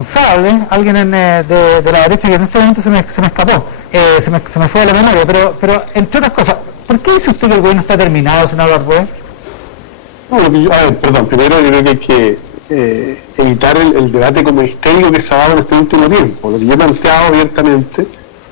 responsable, alguien de la derecha que en este momento se me escapó, se me fue de la memoria, pero entre otras cosas, ¿por qué dice usted que el gobierno está terminado, senador Arboe? Perdón, primero yo creo que hay que evitar el debate como histérico que se ha dado en este último tiempo. Lo que yo he planteado abiertamente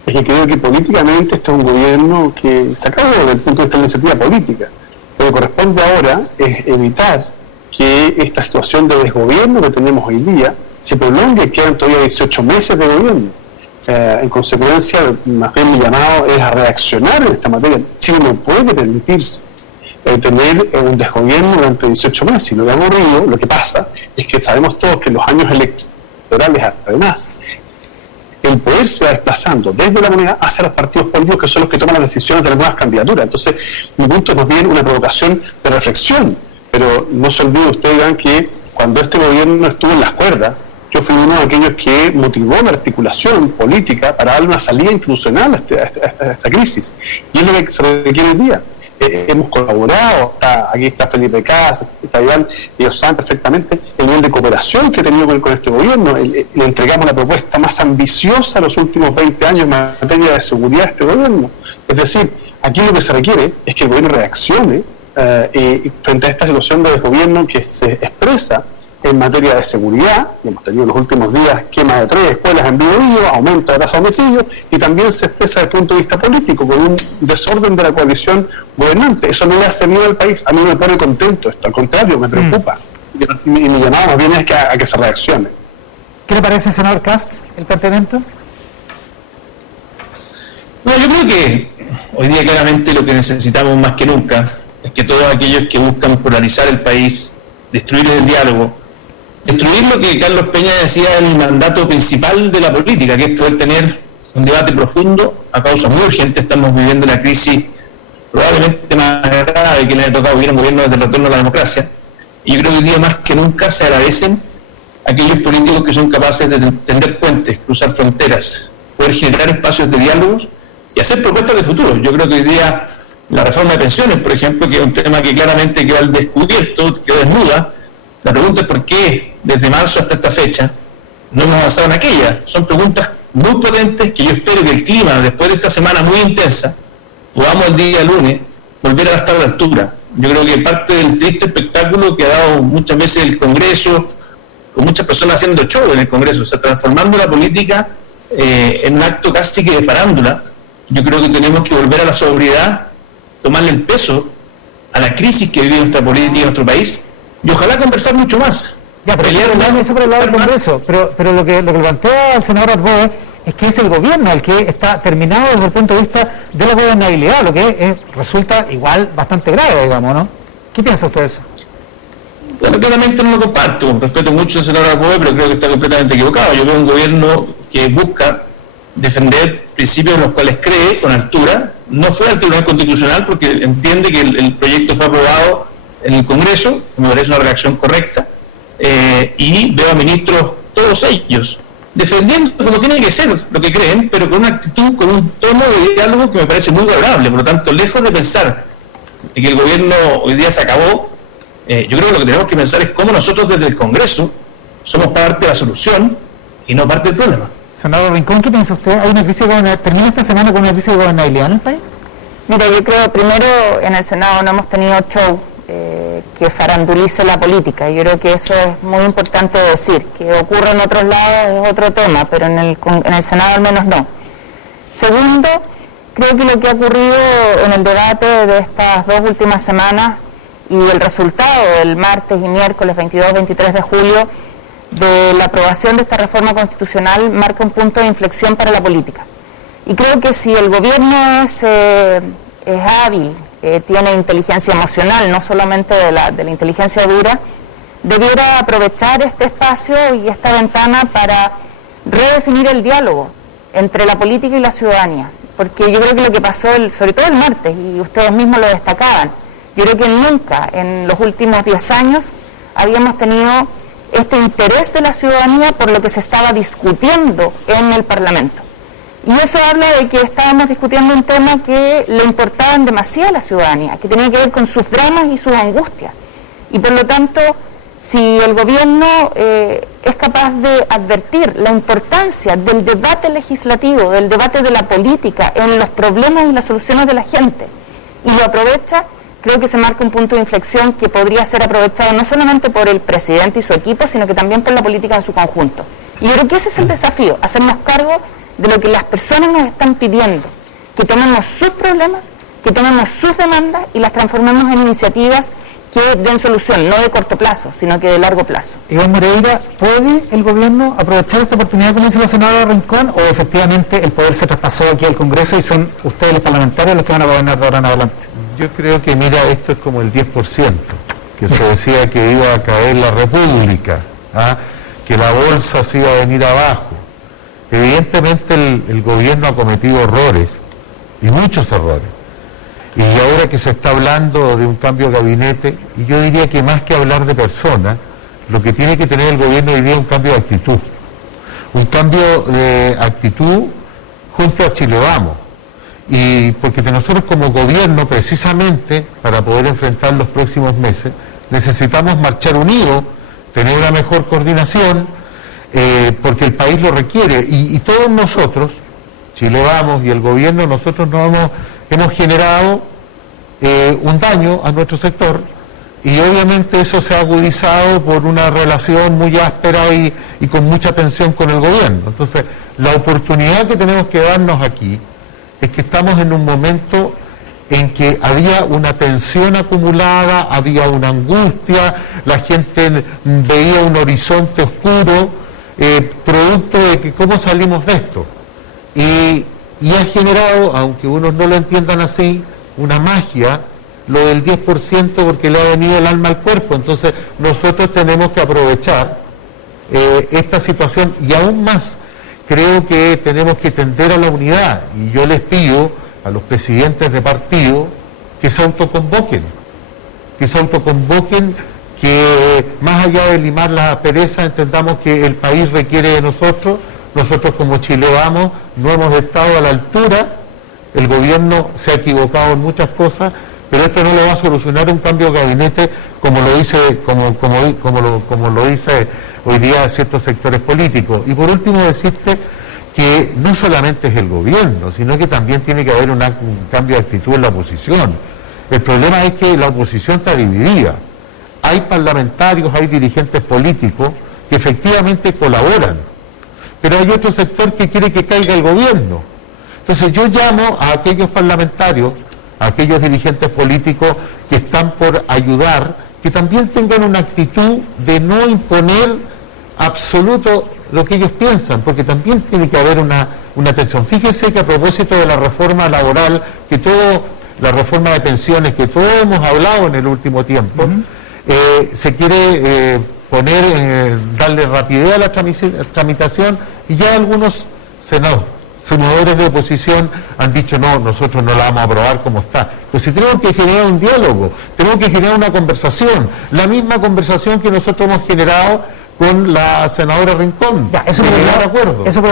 es que creo que políticamente este es un gobierno que se acabó desde el punto de vista de la iniciativa política. Lo que corresponde ahora es evitar que esta situación de desgobierno que tenemos hoy día se prolongue, quedan todavía 18 meses de gobierno. En consecuencia, más bien mi llamado es a reaccionar en esta materia. Chile no puede permitirse tener un desgobierno durante 18 meses. Y lo que ha ocurrido, lo que pasa, es que sabemos todos que los años electorales, además, el poder se va desplazando desde la moneda hacia los partidos políticos, que son los que toman las decisiones de las nuevas candidaturas. Entonces, mi punto es más bien una provocación de reflexión. Pero no se olviden ustedes, vean que cuando este gobierno estuvo en las cuerdas, yo fui uno de aquellos que motivó la articulación política para darle una salida institucional a esta crisis. Y es lo que se requiere hoy día. Hemos colaborado, aquí está Felipe Cas, está Iván, ellos saben perfectamente el nivel de cooperación que he tenido con este gobierno. Le entregamos la propuesta más ambiciosa de los últimos 20 años en materia de seguridad a este gobierno. Es decir, aquí lo que se requiere es que el gobierno reaccione frente a esta situación de desgobierno que se expresa en materia de seguridad. Hemos tenido en los últimos días quema de 3 escuelas en Biobío, aumento de tasa de homicidios, y también se expresa desde el punto de vista político, con un desorden de la coalición gobernante. Eso no le hace bien al país. A mí me pone contento esto, al contrario, me preocupa. Y mi llamado más bien es a que se reaccione. ¿Qué le parece, senador Cast, el planteamiento? Bueno, yo creo que hoy día claramente lo que necesitamos más que nunca es que todos aquellos que buscan polarizar el país, destruir el diálogo, destruir lo que Carlos Peña decía el mandato principal de la política, que es poder tener un debate profundo a causas muy urgentes. Estamos viviendo una crisis probablemente más grave que le ha tocado vivir un gobierno desde el retorno a la democracia, y yo creo que hoy día más que nunca se agradecen aquellos políticos que son capaces de tender puentes, cruzar fronteras, poder generar espacios de diálogos y hacer propuestas de futuro. Yo creo que hoy día la reforma de pensiones, por ejemplo, que es un tema que claramente quedó al descubierto, quedó desnuda. La pregunta es por qué desde marzo hasta esta fecha no hemos avanzado en aquella. Son preguntas muy potentes que yo espero que el clima, después de esta semana muy intensa, podamos el día lunes volver a estar a la altura. Yo creo que parte del triste espectáculo que ha dado muchas veces el Congreso, con muchas personas haciendo show en el Congreso, o sea, transformando la política en un acto casi que de farándula. Yo creo que tenemos que volver a la sobriedad, tomarle el peso a la crisis que vive nuestra política y nuestro país, y ojalá conversar mucho más. Ya, pero eso por el lado del Congreso, pero lo que plantea el senador Arboe es que es el gobierno el que está terminado desde el punto de vista de la gobernabilidad, lo que resulta igual bastante grave, digamos, ¿no? ¿Qué piensa usted de eso? Bueno, claramente no lo comparto, respeto mucho al senador Arboe, pero creo que está completamente equivocado. Yo veo un gobierno que busca defender principios en los cuales cree con altura. No fue al Tribunal Constitucional porque entiende que el proyecto fue aprobado en el Congreso, me parece una reacción correcta, y veo a ministros, todos ellos, defendiendo como tiene que ser lo que creen, pero con una actitud, con un tono de diálogo que me parece muy valorable. Por lo tanto, lejos de pensar que el gobierno hoy día se acabó, yo creo que lo que tenemos que pensar es cómo nosotros desde el Congreso somos parte de la solución y no parte del problema. Senador Rincón, ¿qué piensa usted? ¿Hay una crisis ¿Termina esta semana con una crisis de gobernabilidad en el país? Mira, yo creo primero en el Senado no hemos tenido show que farandulice la política. Yo creo que eso es muy importante decir. Que ocurre en otros lados es otro tema, pero en el Senado al menos no. Segundo, creo que lo que ha ocurrido en el debate de estas 2 últimas semanas y el resultado del martes y miércoles 22-23 de julio de la aprobación de esta reforma constitucional marca un punto de inflexión para la política. Y creo que si el gobierno es hábil, tiene inteligencia emocional, no solamente de la inteligencia dura, debiera aprovechar este espacio y esta ventana para redefinir el diálogo entre la política y la ciudadanía. Porque yo creo que lo que pasó, sobre todo el martes, y ustedes mismos lo destacaban, yo creo que nunca en los últimos 10 años habíamos tenido este interés de la ciudadanía por lo que se estaba discutiendo en el Parlamento. Y eso habla de que estábamos discutiendo un tema que le importaba demasiado a la ciudadanía, que tenía que ver con sus dramas y sus angustias. Y por lo tanto, Si el gobierno es capaz de advertir la importancia del debate legislativo, del debate de la política en los problemas y las soluciones de la gente, y lo aprovecha, creo que se marca un punto de inflexión que podría ser aprovechado no solamente por el presidente y su equipo, sino que también por la política en su conjunto. Y yo creo que ese es el desafío, hacernos cargo de lo que las personas nos están pidiendo, que tomemos sus problemas, que tomemos sus demandas y las transformemos en iniciativas que den solución, no de corto plazo, sino que de largo plazo. Iván Moreira, ¿puede el gobierno aprovechar esta oportunidad, como dice la senadora Rincón, o efectivamente el poder se traspasó aquí al Congreso y son ustedes los parlamentarios los que van a gobernar de ahora en adelante? Yo creo que, mira, esto es como el 10%, que se decía que iba a caer la República, que la bolsa se iba a venir abajo. Evidentemente el gobierno ha cometido errores, y muchos errores. Y ahora que se está hablando de un cambio de gabinete, y yo diría que más que hablar de personas, lo que tiene que tener el gobierno hoy día es un cambio de actitud. Un cambio de actitud junto a Chile Vamos. Y porque nosotros como gobierno, precisamente, para poder enfrentar los próximos meses, necesitamos marchar unidos, tener una mejor coordinación, porque el país lo requiere. Y todos nosotros, Chile Vamos y el gobierno, nosotros hemos generado un daño a nuestro sector, y obviamente eso se ha agudizado por una relación muy áspera y con mucha tensión con el gobierno. Entonces, la oportunidad que tenemos que darnos aquí es que estamos en un momento en que había una tensión acumulada, había una angustia, la gente veía un horizonte oscuro, producto de que cómo salimos de esto. Y ha generado, aunque unos no lo entiendan así, una magia, lo del 10%, porque le ha venido el alma al cuerpo. Entonces nosotros tenemos que aprovechar esta situación, y aún más creo que tenemos que tender a la unidad, y yo les pido a los presidentes de partido que se autoconvoquen, que más allá de limar la aspereza entendamos que el país requiere de nosotros. Nosotros como Chile Vamos no hemos estado a la altura, el gobierno se ha equivocado en muchas cosas, pero esto no lo va a solucionar un cambio de gabinete como lo dice hoy día ciertos sectores políticos. Y por último decirte que no solamente es el gobierno, sino que también tiene que haber un cambio de actitud en la oposición. El problema es que la oposición está dividida. Hay parlamentarios, hay dirigentes políticos que efectivamente colaboran, pero hay otro sector que quiere que caiga el gobierno. Entonces yo llamo a aquellos parlamentarios, a aquellos dirigentes políticos que están por ayudar, que también tengan una actitud de no imponer absoluto lo que ellos piensan, porque también tiene que haber una tensión. Fíjese que a propósito de la reforma laboral, la reforma de pensiones, que todos hemos hablado en el último tiempo, se quiere darle rapidez a la tramitación, y ya algunos senadores de oposición han dicho no, nosotros no la vamos a aprobar como está. Pues si tenemos que generar un diálogo, tenemos que generar una conversación, la misma conversación que nosotros hemos generado con la senadora Rincón. Ya, eso por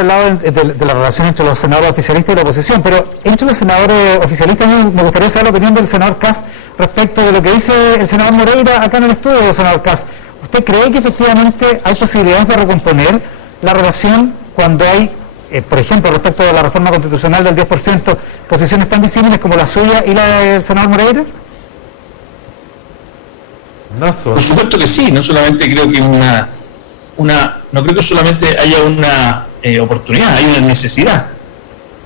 el lado de la relación entre los senadores oficialistas y la oposición, pero entre los senadores oficialistas me gustaría saber la opinión del senador Kast respecto de lo que dice el senador Moreira acá en el estudio, senador Kast. ¿Usted cree que efectivamente hay posibilidades de recomponer la relación cuando hay, por ejemplo, respecto de la reforma constitucional del 10%, posiciones tan disímiles como la suya y la del senador Moreira? Por supuesto que sí, no solamente creo que no creo que solamente haya una oportunidad, hay una necesidad.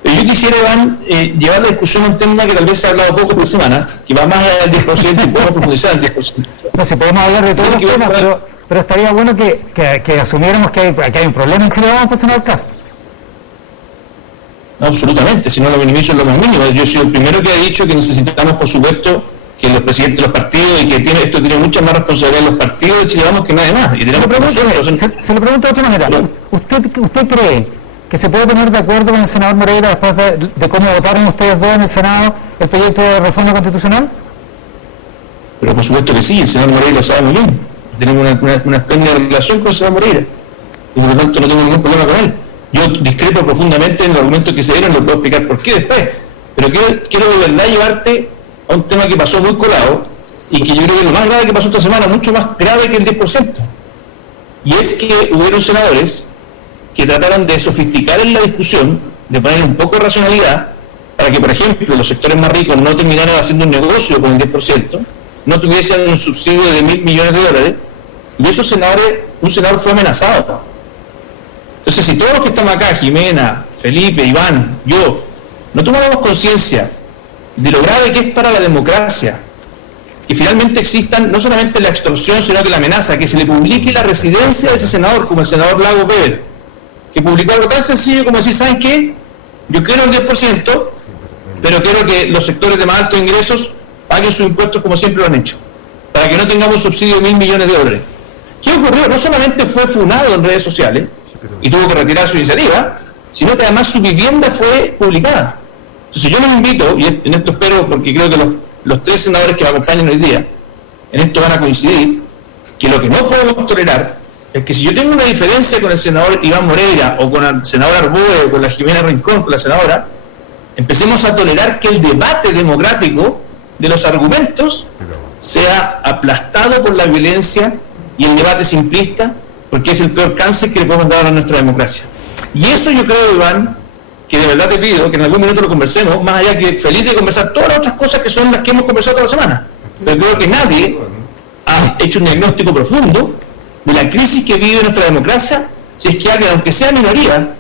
Pero yo quisiera, Iván, llevar la discusión a un tema que tal vez se ha hablado poco esta semana, que va más allá del 10% y podemos profundizar en el 10%. No, si podemos hablar de todos los temas, pero estaría bueno que asumiéramos que hay un problema en Chile Vamos, pues, senador Kast. No, absolutamente, si no lo minimizo en lo más mínimo. Yo soy el primero que ha dicho que necesitamos, por supuesto, que los presidentes de los partidos, y que esto tiene mucha más responsabilidad en los partidos de Chile Vamos que nadie más. Y se lo pregunto de otra manera. ¿Usted cree que se puede poner de acuerdo con el senador Moreira después de cómo votaron ustedes dos en el Senado el proyecto de reforma constitucional? Pero por supuesto que sí, el senador Moreira lo sabe muy bien. Tenemos una espléndida relación con el senador Moreira, y por lo tanto no tengo ningún problema con él. Yo discrepo profundamente en los argumentos que se dieron, lo puedo explicar por qué después, pero quiero de verdad llevarte a un tema que pasó muy colado, y que yo creo que lo más grave que pasó esta semana, mucho más grave que el 10%. Y es que hubieron senadores que trataron de sofisticar en la discusión, de poner un poco de racionalidad, para que, por ejemplo, los sectores más ricos no terminaran haciendo un negocio con el 10%, no tuviesen un subsidio de $1.000 millones, y esos senadores, un senador fue amenazado. Entonces, si todos los que estamos acá, Jimena, Felipe, Iván, yo, no tomamos conciencia de lo grave que es para la democracia, que finalmente existan no solamente la extorsión, sino que la amenaza, que se le publique la residencia de ese senador, como el senador Lagos Weber, que publicó algo tan sencillo como decir, ¿saben qué? Yo quiero el 10%, pero quiero que los sectores de más altos ingresos paguen sus impuestos como siempre lo han hecho, para que no tengamos un subsidio de $1.000 millones. ¿Qué ocurrió? No solamente fue funado en redes sociales y tuvo que retirar su iniciativa, sino que además su vivienda fue publicada. Entonces yo los invito, y en esto espero, porque creo que los tres senadores que me acompañan hoy día, en esto van a coincidir, que lo que no podemos tolerar es que si yo tengo una diferencia con el senador Iván Moreira, o con el senador Arboe, o con la Jimena Rincón, con la senadora, empecemos a tolerar que el debate democrático de los argumentos sea aplastado por la violencia y el debate simplista, porque es el peor cáncer que le podemos dar a nuestra democracia. Y eso yo creo, Iván, que de verdad te pido que en algún minuto lo conversemos, más allá que feliz de conversar todas las otras cosas que son las que hemos conversado toda la semana. Pero creo que nadie ha hecho un diagnóstico profundo de la crisis que vive nuestra democracia, si es que alguien, aunque sea minoría,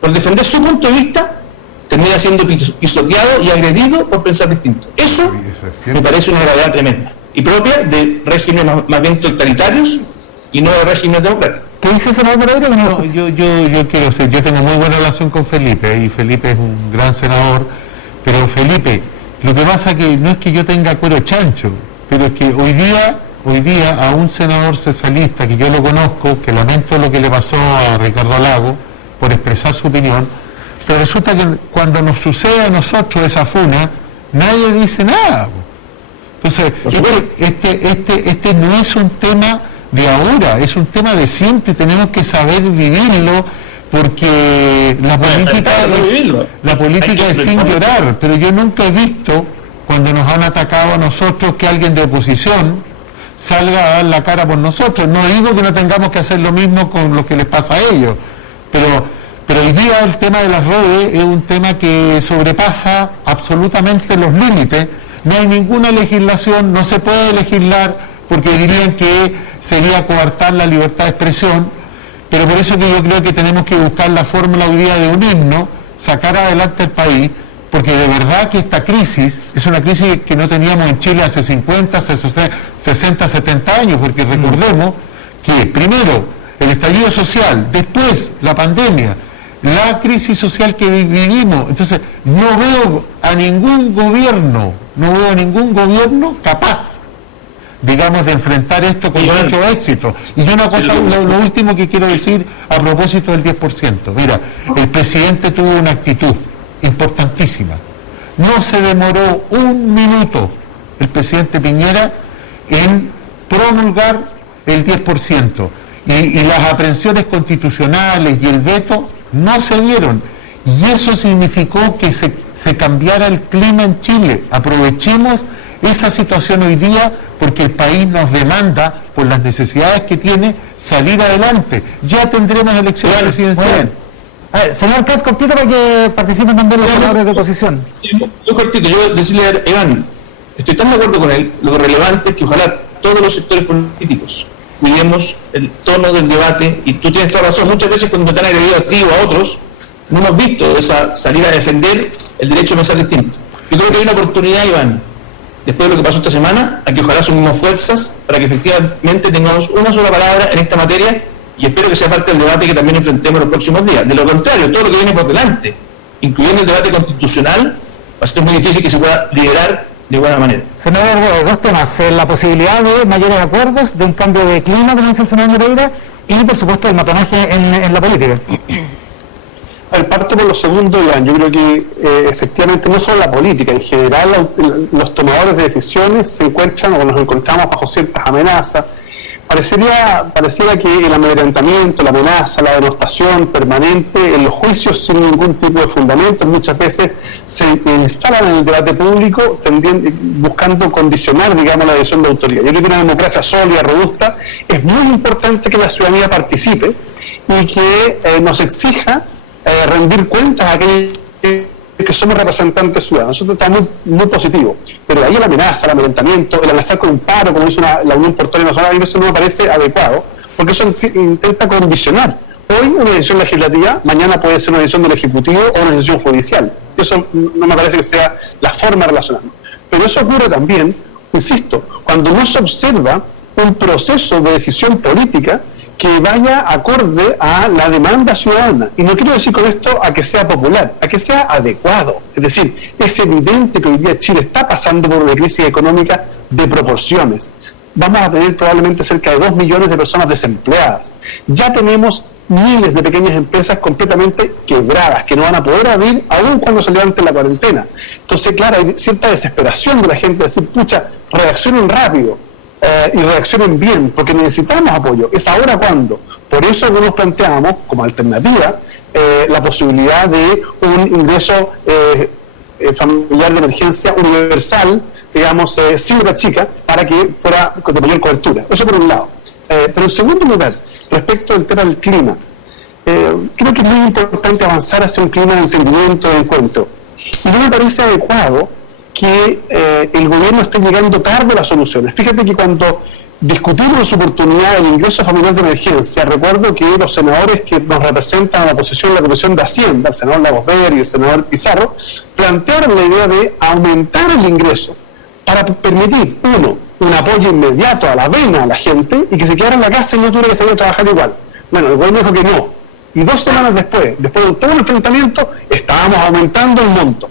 por defender su punto de vista, termina siendo pisoteado y agredido por pensar distinto. Eso me parece una gravedad tremenda y propia de regímenes más bien totalitarios y no de regímenes democráticos. ¿Qué dice el senador Moreira? No, yo tengo muy buena relación con Felipe, y Felipe es un gran senador, pero Felipe, lo que pasa que no es que yo tenga cuero chancho, pero es que hoy día a un senador socialista que yo lo conozco, que lamento lo que le pasó a Ricardo Lagos por expresar su opinión, pero resulta que cuando nos sucede a nosotros esa funa, nadie dice nada. Entonces, este no es un tema de ahora, es un tema de siempre, tenemos que saber vivirlo, porque la política es sin llorar, pero yo nunca he visto, cuando nos han atacado a nosotros, que alguien de oposición salga a dar la cara por nosotros. No digo que no tengamos que hacer lo mismo con lo que les pasa a ellos, pero hoy día el tema de las redes es un tema que sobrepasa absolutamente los límites. No hay ninguna legislación, no se puede legislar, porque dirían que sería coartar la libertad de expresión, pero por eso que yo creo que tenemos que buscar la fórmula hoy día de unirnos, sacar adelante el país, porque de verdad que esta crisis es una crisis que no teníamos en Chile hace 50, 60, 70 años, porque recordemos que primero el estallido social, después la pandemia, la crisis social que vivimos. Entonces no veo a ningún gobierno capaz, digamos, de enfrentar esto con mucho éxito. Y yo una cosa, lo último que quiero decir a propósito del 10%, mira, el presidente tuvo una actitud importantísima, no se demoró un minuto el presidente Piñera en promulgar el 10%, y las aprehensiones constitucionales y el veto no se dieron, y eso significó que se cambiara el clima en Chile. Aprovechemos esa situación hoy día, porque el país nos demanda, por las necesidades que tiene, salir adelante. Ya tendremos elecciones presidenciales. A ver, señor Cas, cortito para que participen también los senadores de oposición. Sí, muy cortito. Yo decirle a Iván, estoy tan de acuerdo con él, lo relevante es que ojalá todos los sectores políticos cuidemos el tono del debate, y tú tienes toda razón, muchas veces cuando te han agredido a ti o a otros, no hemos visto esa salida a defender el derecho a pensar distinto. Yo creo que hay una oportunidad, Iván, después de lo que pasó esta semana, a que ojalá sumemos fuerzas para que efectivamente tengamos una sola palabra en esta materia, y espero que sea parte del debate que también enfrentemos los próximos días. De lo contrario, todo lo que viene por delante, incluyendo el debate constitucional, va a ser muy difícil que se pueda liderar de buena manera. Senador, dos temas: la posibilidad de mayores acuerdos, de un cambio de clima, como dice el senador Moreira, y por supuesto el matonaje en la política. Parto por lo segundo, Iván. Yo creo que efectivamente no solo la política, en general los tomadores de decisiones se encuentran o nos encontramos bajo ciertas amenazas, pareciera que el amedrentamiento, la amenaza, la denostación permanente en los juicios sin ningún tipo de fundamento muchas veces se instalan en el debate público buscando condicionar, digamos, la decisión de autoridad. Yo creo que una democracia sólida, robusta, es muy importante que la ciudadanía participe y que nos exija rendir cuentas a aquellos que somos representantes ciudadanos. Eso está muy positivo, pero ahí la amenaza, el amedrentamiento, el amenazar con un paro, como hizo la Unión Portuaria Nacional, eso no me parece adecuado, porque eso intenta condicionar. Hoy una decisión legislativa, mañana puede ser una decisión del Ejecutivo o una decisión judicial. Eso no me parece que sea la forma de relacionarnos. Pero eso ocurre también, insisto, cuando no se observa un proceso de decisión política que vaya acorde a la demanda ciudadana. Y no quiero decir con esto a que sea popular, a que sea adecuado. Es decir, es evidente que hoy día Chile está pasando por una crisis económica de proporciones. Vamos a tener probablemente cerca de 2 millones de personas desempleadas. Ya tenemos miles de pequeñas empresas completamente quebradas, que no van a poder abrir aún cuando se levante la cuarentena. Entonces, claro, hay cierta desesperación de la gente de decir, pucha, reaccionen rápido. Y reaccionen bien, porque necesitamos apoyo. ¿Es ahora cuando? Por eso algunos planteamos como alternativa la posibilidad de un ingreso familiar de emergencia universal, digamos, sin la chica, para que fuera de mayor cobertura. Eso por un lado. Pero en segundo lugar, respecto al tema del clima, creo que es muy importante avanzar hacia un clima de entendimiento, de encuentro. Y no me parece adecuado que el gobierno esté llegando tarde a las soluciones. Fíjate que cuando discutimos en su oportunidad el ingreso familiar de emergencia, recuerdo que los senadores que nos representan a la oposición en la Comisión de Hacienda, el senador Lagos Ver y el senador Pizarro, plantearon la idea de aumentar el ingreso para permitir, un apoyo inmediato a la vena a la gente y que se quedara en la casa y no tuviera que salir a trabajar igual. Bueno, el gobierno dijo que no. Y 2 semanas después de todo el enfrentamiento, estábamos aumentando el monto.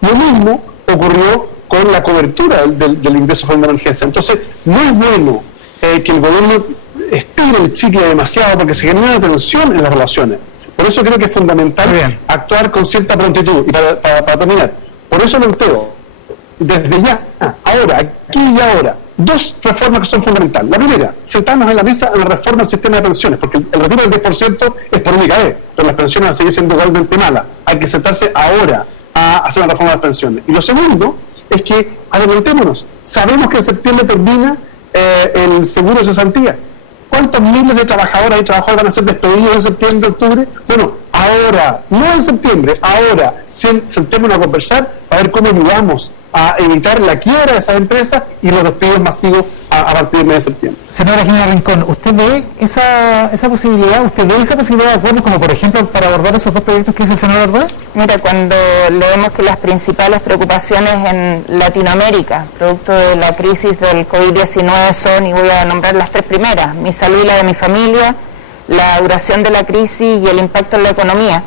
Lo mismo ocurrió con la cobertura del ingreso familiar de emergencia. Entonces, no es bueno que el gobierno estire el chicle demasiado porque se genera una tensión en las relaciones. Por eso creo que es fundamental actuar con cierta prontitud. Y para terminar, por eso planteo, desde ya, ahora, aquí y ahora, 2 reformas que son fundamentales. La primera, sentarnos en la mesa en la reforma del sistema de pensiones, porque el retiro del 10% es por única vez, pero las pensiones van a seguir siendo igualmente malas. Hay que sentarse ahora a hacer una reforma de las pensiones. Y lo segundo es que adelantémonos. Sabemos que en septiembre termina el seguro de cesantía. ¿Cuántos miles de trabajadoras y trabajadores van a ser despedidos en septiembre, octubre? Bueno, ahora, no en septiembre, ahora, sentémonos a conversar a ver cómo ayudamos a evitar la quiebra de esas empresas y los despidos masivos a partir del mes de septiembre. Señora Jimena Rincón, ¿usted ve esa posibilidad? ¿Usted ve esa posibilidad de acuerdo como por ejemplo para abordar esos 2 proyectos que dice el senador Ardoa? Mira, cuando leemos que las principales preocupaciones en Latinoamérica, producto de la crisis del COVID-19 son, y voy a nombrar las 3 primeras, mi salud y la de mi familia, la duración de la crisis y el impacto en la economía,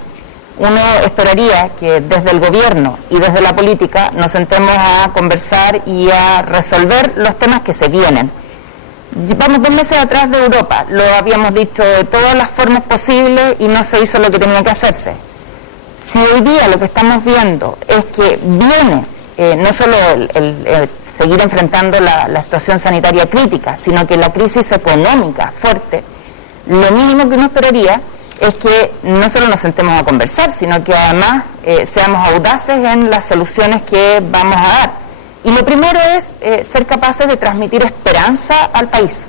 uno esperaría que desde el gobierno y desde la política nos sentemos a conversar y a resolver los temas que se vienen. Vamos 2 meses atrás de Europa, lo habíamos dicho de todas las formas posibles y no se hizo lo que tenía que hacerse. Si hoy día lo que estamos viendo es que viene no solo el seguir enfrentando la situación sanitaria crítica, sino que la crisis económica fuerte, lo mínimo que uno esperaría es que no solo nos sentemos a conversar, sino que además seamos audaces en las soluciones que vamos a dar. Y lo primero es ser capaces de transmitir esperanza al país,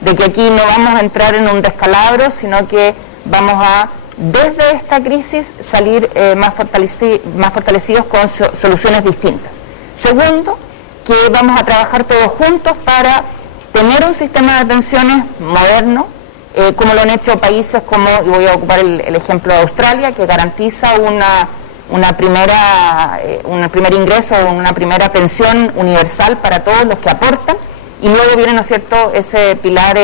de que aquí no vamos a entrar en un descalabro, sino que vamos a, desde esta crisis, salir más fortalecidos con soluciones distintas. Segundo, que vamos a trabajar todos juntos para tener un sistema de pensiones moderno, como lo han hecho países como, y voy a ocupar el ejemplo de Australia, que garantiza un primer ingreso, una primera pensión universal para todos los que aportan, y luego viene, ¿no es cierto?, ese pilar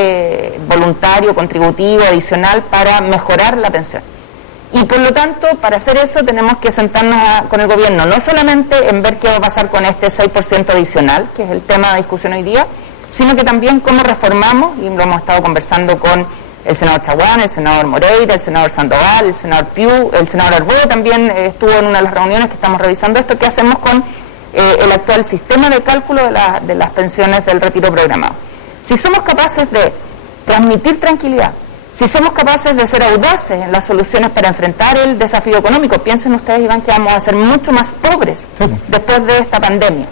voluntario, contributivo, adicional para mejorar la pensión. Y por lo tanto, para hacer eso tenemos que sentarnos con el gobierno, no solamente en ver qué va a pasar con este 6% adicional, que es el tema de discusión hoy día, sino que también cómo reformamos, y lo hemos estado conversando con el senador Chaguán, el senador Moreira, el senador Sandoval, el senador Piu, el senador Arboe también estuvo en una de las reuniones que estamos revisando esto, qué hacemos con el actual sistema de cálculo de las pensiones del retiro programado. Si somos capaces de transmitir tranquilidad. Si somos capaces de ser audaces en las soluciones para enfrentar el desafío económico, piensen ustedes, Iván, que vamos a ser mucho más pobres después de esta pandemia.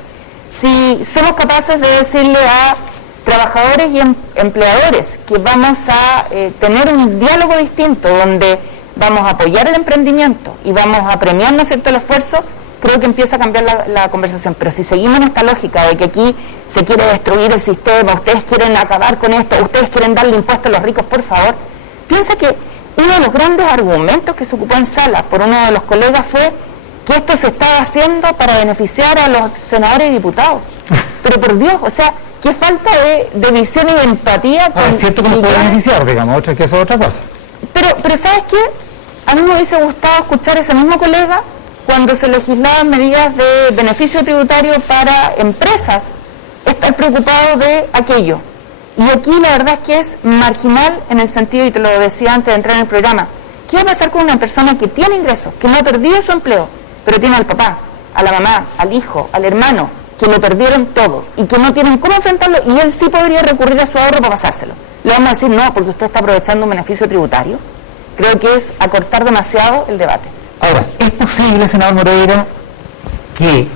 Si somos capaces de decirle a trabajadores y empleadores que vamos a tener un diálogo distinto donde vamos a apoyar el emprendimiento y vamos a premiar, ¿no es cierto?, el esfuerzo, creo que empieza a cambiar la conversación. Pero si seguimos en esta lógica de que aquí se quiere destruir el sistema, ustedes quieren acabar con esto, ustedes quieren darle impuestos a los ricos, por favor, piensa que uno de los grandes argumentos que se ocupó en sala por uno de los colegas fue que esto se estaba haciendo para beneficiar a los senadores y diputados. Pero por Dios, o sea, qué falta de visión y de empatía. Es cierto que nos puede beneficiar, digamos, que eso es otra cosa. Pero ¿sabes qué? A mí me hubiese gustado escuchar a ese mismo colega cuando se legislaban medidas de beneficio tributario para empresas, estar preocupado de aquello. Y aquí la verdad es que es marginal en el sentido, y te lo decía antes de entrar en el programa, ¿qué va a pasar con una persona que tiene ingresos, que no ha perdido su empleo, pero tiene al papá, a la mamá, al hijo, al hermano, que lo perdieron todo y que no tienen cómo enfrentarlo, y él sí podría recurrir a su ahorro para pasárselo? Le vamos a decir no, porque usted está aprovechando un beneficio tributario. Creo que es acortar demasiado el debate. Ahora, ¿es posible, senador Moreira, que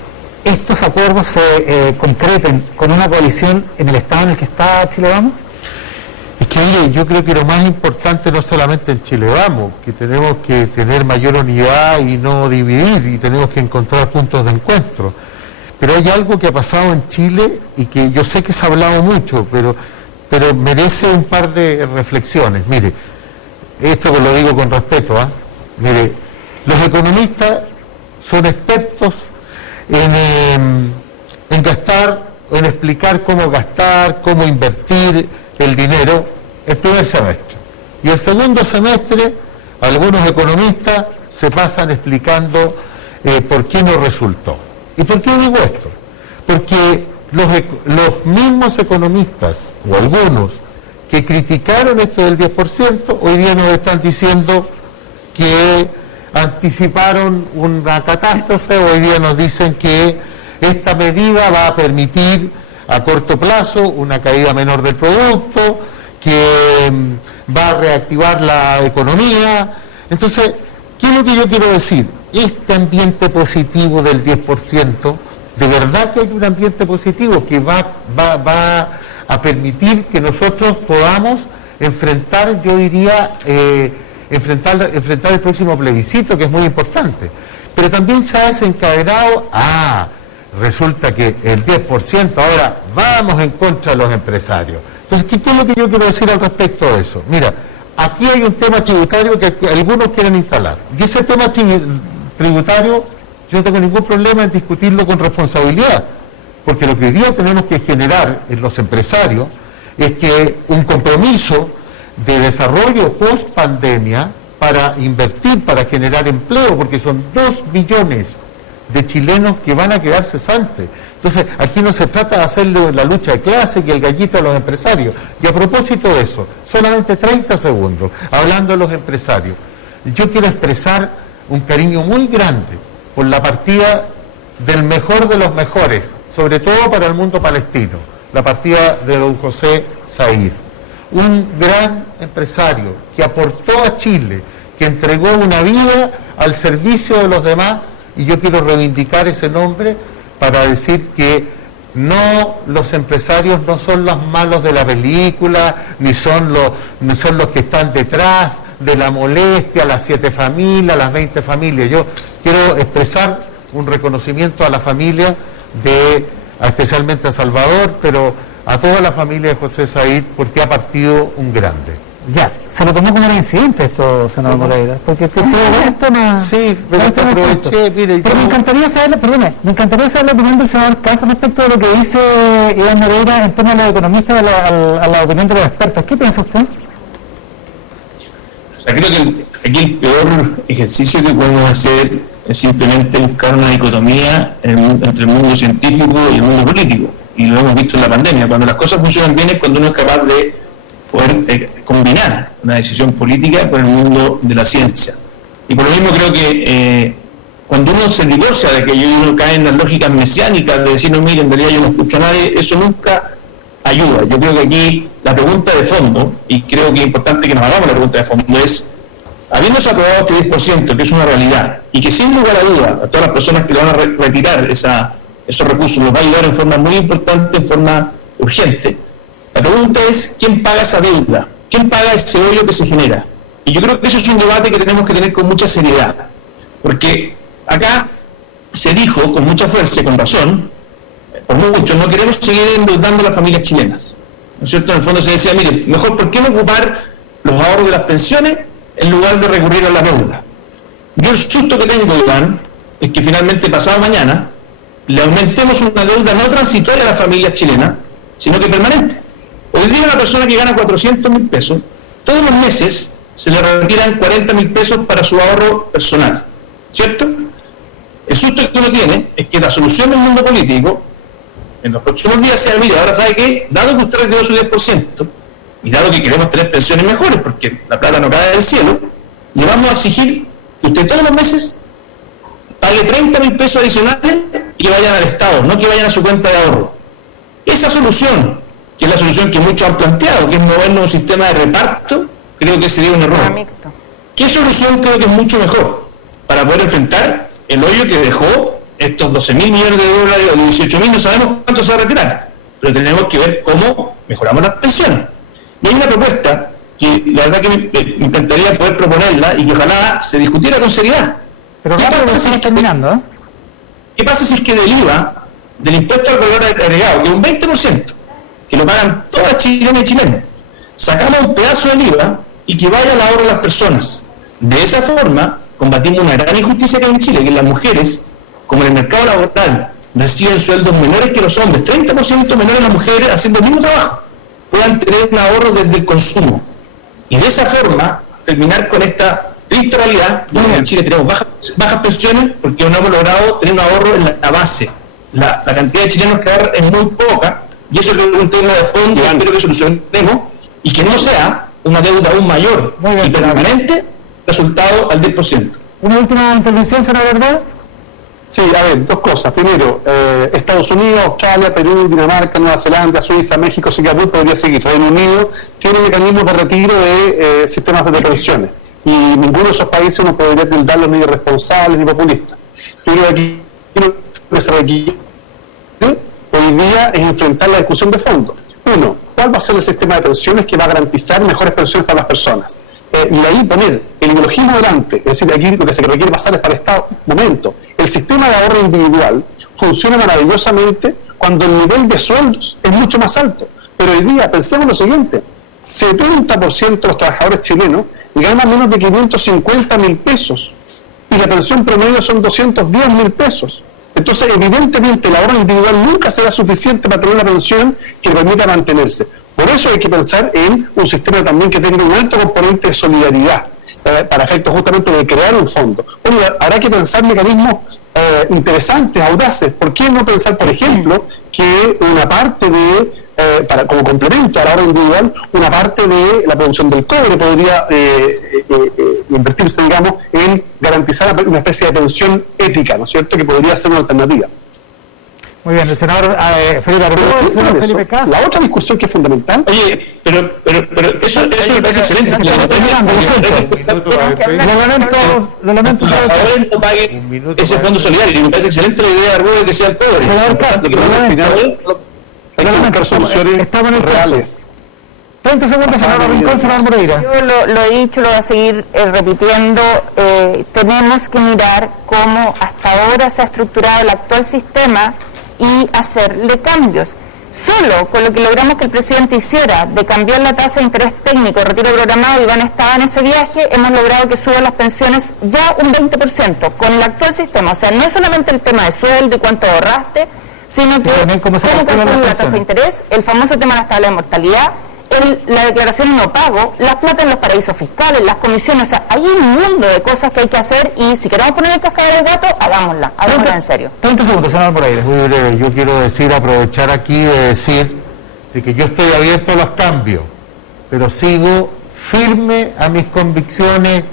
estos acuerdos se concreten con una coalición en el estado en el que está Chile Vamos? Es que, mire, yo creo que lo más importante no solamente en Chile Vamos, que tenemos que tener mayor unidad y no dividir, y tenemos que encontrar puntos de encuentro. Pero hay algo que ha pasado en Chile y que yo sé que se ha hablado mucho, pero merece un par de reflexiones. Mire, esto lo digo con respeto, mire, los economistas son expertos en gastar, en explicar cómo gastar, cómo invertir el dinero el primer semestre. Y el segundo semestre, algunos economistas se pasan explicando por qué no resultó. ¿Y por qué digo esto? Porque los mismos economistas, o algunos, que criticaron esto del 10%, hoy día nos están diciendo que anticiparon una catástrofe, hoy día nos dicen que esta medida va a permitir a corto plazo una caída menor del producto, que va a reactivar la economía. Entonces, ¿qué es lo que yo quiero decir? Este ambiente positivo del 10%, de verdad que hay un ambiente positivo que va a permitir que nosotros podamos enfrentar, yo diría, enfrentar el próximo plebiscito, que es muy importante. Pero también se ha desencadenado, resulta que el 10%, ahora vamos en contra de los empresarios. Entonces, ¿qué es lo que yo quiero decir al respecto de eso? Mira, aquí hay un tema tributario que algunos quieren instalar. Y ese tema tributario, yo no tengo ningún problema en discutirlo con responsabilidad, porque lo que hoy día tenemos que generar en los empresarios es que un compromiso de desarrollo post pandemia para invertir, para generar empleo, porque son 2 millones de chilenos que van a quedar cesantes. Entonces, aquí no se trata de hacerle la lucha de clase y el gallito a los empresarios. Y a propósito de eso, solamente 30 segundos, hablando de los empresarios, yo quiero expresar un cariño muy grande por la partida del mejor de los mejores, sobre todo para el mundo palestino, la partida de don José Said, un gran empresario que aportó a Chile, que entregó una vida al servicio de los demás, y yo quiero reivindicar ese nombre para decir que no, los empresarios no son los malos de la película, ni son los que están detrás de la molestia, las 7 familias, las 20 familias. Yo quiero expresar un reconocimiento a la familia especialmente a Salvador, pero a toda la familia de José Said, porque ha partido un grande. Ya, se lo tomó como un incidente esto, senador Moreira, porque todo esto no... Sí, pero te aproveché, mire... Pero me encantaría saber la opinión del senador Casa respecto de lo que dice Iván Moreira en torno a los economistas, a la opinión de los expertos. ¿Qué piensa usted? O sea, creo que aquí el peor ejercicio que podemos hacer es simplemente buscar una dicotomía entre el mundo científico y el mundo político. Y lo hemos visto en la pandemia. Cuando las cosas funcionan bien es cuando uno es capaz de poder combinar una decisión política con el mundo de la ciencia. Y por lo mismo creo que cuando uno se divorcia de aquello y uno cae en las lógicas mesiánicas de decir, no, mire, en realidad yo no escucho a nadie, eso nunca ha ayuda. Yo creo que aquí la pregunta de fondo, y creo que es importante que nos hagamos la pregunta de fondo, es, habiéndose aprobado este 10%, que es una realidad, y que sin lugar a duda a todas las personas que le van a retirar esos recursos los va a ayudar en forma muy importante, en forma urgente, la pregunta es, ¿quién paga esa deuda? ¿Quién paga ese hoyo que se genera? Y yo creo que eso es un debate que tenemos que tener con mucha seriedad, porque acá se dijo con mucha fuerza y con razón, por mucho, no queremos seguir endeudando a las familias chilenas, ¿no es cierto? En el fondo se decía, mire, mejor, ¿por qué no ocupar los ahorros de las pensiones en lugar de recurrir a la deuda? Yo el susto que tengo, Iván, es que finalmente pasado mañana le aumentemos una deuda no transitoria a las familias chilenas, sino que permanente. Hoy día una persona que gana 400.000 pesos, todos los meses se le retiran 40.000 pesos para su ahorro personal, ¿cierto? El susto que uno tiene es que la solución del mundo político en los próximos días sea, mire, ahora sabe que, dado que usted retiró su 10%, y dado que queremos tener pensiones mejores, porque la plata no cae del cielo, le vamos a exigir que usted todos los meses pague 30.000 pesos adicionales y que vayan al Estado, no que vayan a su cuenta de ahorro. Esa solución, que es la solución que muchos han planteado, que es movernos a un sistema de reparto, creo que sería un error. Mixto. ¿Qué solución creo que es mucho mejor para poder enfrentar el hoyo que dejó estos 12.000 millones de dólares o 18.000? No sabemos cuánto se va a retirar, pero tenemos que ver cómo mejoramos las pensiones. Y hay una propuesta que la verdad que me encantaría poder proponerla y que ojalá se discutiera con seriedad. Pero rápido que estamos terminando, ¿eh? ¿Qué pasa si es que del IVA, del impuesto al valor agregado, que es un 20%, que lo pagan todas las chilenas y chilenos, sacamos un pedazo del IVA y que vaya al ahorro de las personas? De esa forma combatimos una gran injusticia que hay en Chile, que las mujeres, como en el mercado laboral, reciben sueldos menores que los hombres, 30% menores las mujeres haciendo el mismo trabajo, puedan tener un ahorro desde el consumo. Y de esa forma terminar con esta triste realidad donde en Chile tenemos bajas pensiones porque no hemos logrado tener un ahorro en la base. La cantidad de chilenos que ahorran es muy poca, y eso es un tema de fondo que espero que solucionemos y que no sea una deuda aún mayor y permanente resultado al 10%. Una última intervención, senador Verdad. Sí, a ver, dos cosas. Primero, Estados Unidos, Australia, Perú, Dinamarca, Nueva Zelanda, Suiza, México, Singapur, podría seguir. Reino Unido tiene mecanismos de retiro de sistemas de pensiones. Y ninguno de esos países no podría tildarlos ni de responsables ni populistas. Yo creo que aquí lo que se requiere hoy día es enfrentar la discusión de fondo. Uno, ¿cuál va a ser el sistema de pensiones que va a garantizar mejores pensiones para las personas? Y ahí poner el ideologismo delante, es decir, aquí lo que se requiere pasar es para el Estado. Momento, el sistema de ahorro individual funciona maravillosamente cuando el nivel de sueldos es mucho más alto. Pero hoy día, pensemos lo siguiente, 70% de los trabajadores chilenos ganan menos de 550.000 pesos y la pensión promedio son 210.000 pesos. Entonces, evidentemente, el ahorro individual nunca será suficiente para tener una pensión que permita mantenerse. Por eso hay que pensar en un sistema también que tenga un alto componente de solidaridad, para efectos justamente de crear un fondo. Bueno, habrá que pensar mecanismos interesantes, audaces. ¿Por qué no pensar, por ejemplo, que una parte de, como complemento al ahorro individual, una parte de la producción del cobre podría invertirse, digamos, en garantizar una especie de pensión ética, ¿no es cierto?, que podría ser una alternativa. Muy bien, el senador Felipe Arrua, el senador Felipe Cas. La otra discusión que es fundamental. Oye, pero eso me parece excelente. Lo lamento. Ahora no paguen ese fondo solidario. Y me parece excelente la idea de Arrua de que sea el cobre. Senador Cas, Tenemos soluciones reales. 30 segundos, senador Rincón, senador Moreira. Yo lo he dicho, lo voy a seguir repitiendo. Tenemos que mirar cómo hasta ahora se ha estructurado el actual sistema y hacerle cambios. Solo con lo que logramos que el presidente hiciera, de cambiar la tasa de interés técnico, retiro programado, Iván estaba en ese viaje, hemos logrado que suban las pensiones ya un 20% con el actual sistema. O sea, no es solamente el tema de sueldo y cuánto ahorraste, sino que cómo calculan la tasa de interés, el famoso tema de la tabla de mortalidad, la declaración no pago, las plata en los paraísos fiscales, las comisiones. O sea, hay un mundo de cosas que hay que hacer y si queremos poner el cascabel de gato, hagámosla en serio. 30 segundos, senador Moreira. Muy breve, yo quiero aprovechar aquí de decir de que yo estoy abierto a los cambios, pero sigo firme a mis convicciones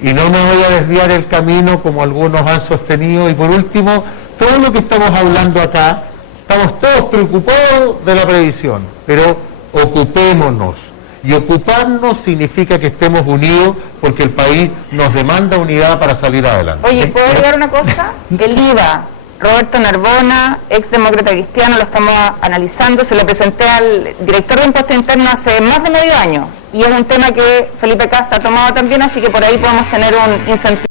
y no me voy a desviar el camino como algunos han sostenido. Y por último, todo lo que estamos hablando acá Estamos todos preocupados de la previsión, pero ocupémonos. Y ocuparnos significa que estemos unidos porque el país nos demanda unidad para salir adelante. Oye, ¿puedo agregar una cosa? El IVA, Roberto Narbona, ex demócrata cristiano, lo estamos analizando, se lo presenté al director de Impuesto Interno hace más de medio año y es un tema que Felipe Casta ha tomado también, así que por ahí podemos tener un incentivo.